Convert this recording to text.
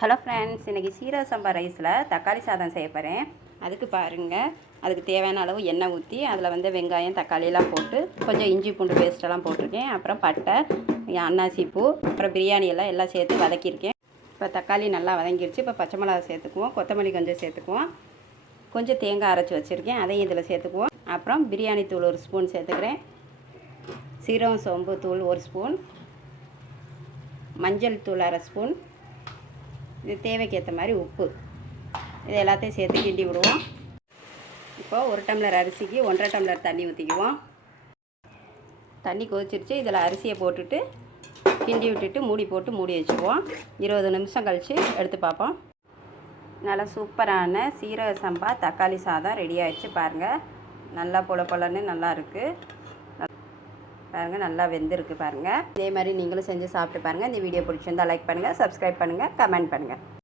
Hello friends, இன்றைக்கி சீரக சம்பா ரைஸில் தக்காளி சாதம் செய்ய போகிறேன். அதுக்கு பாருங்கள், அதுக்கு தேவையான அளவு எண்ணெய் ஊற்றி அதில் வெங்காயம் தக்காளியெல்லாம் போட்டு கொஞ்சம் இஞ்சி பூண்டு பேஸ்ட்டெல்லாம் போட்டிருக்கேன். அப்புறம் பட்டை, அன்னாசி பூ, அப்புறம் பிரியாணி எல்லாம் சேர்த்து வதக்கியிருக்கேன். இப்போ தக்காளி நல்லா வதங்கிடுச்சு. இப்போ பச்சை மிளகா சேர்த்துக்குவோம், கொத்தமல்லி கொஞ்சம் சேர்த்துக்குவோம், கொஞ்சம் தேங்காய் அரைச்சி வச்சுருக்கேன், அதையும் இதில் சேர்த்துக்குவோம். அப்புறம் பிரியாணி தூள் 1 ஸ்பூன் சேர்த்துக்கிறேன், சீரகம் சோம்பு தூள் 1 ஸ்பூன், மஞ்சள் தூள் 1/2 ஸ்பூன், இது தேவைக்கேற்ற மாதிரி உப்பு, இது எல்லாத்தையும் சேர்த்து கிண்டி விடுவோம். இப்போது 1 டம்ளர் அரிசிக்கு 1.5 டம்ளர் தண்ணி ஊற்றிக்குவோம். தண்ணி கொதிச்சிருச்சு. இதில் அரிசியை போட்டுட்டு கிண்டி விட்டுட்டு மூடி போட்டு மூடி வச்சுக்குவோம். 20 நிமிஷம் கழித்து எடுத்து பார்ப்போம். நல்லா சூப்பரான சீரக சம்பா தக்காளி சாதம் ரெடி ஆகிடுச்சு. பாருங்கள், நல்லா பொலன்னு நல்லா இருக்குது. பாருங்கள், நல்லா வெந்திருக்கு பாருங்கள். இதே மாதிரி நீங்களும் செஞ்சு சாப்பிட்டு பாருங்கள். இந்த வீடியோ பிடிச்சிருந்தால் லைக் பண்ணுங்கள், சப்ஸ்கிரைப் பண்ணுங்கள், கமெண்ட் பண்ணுங்கள்.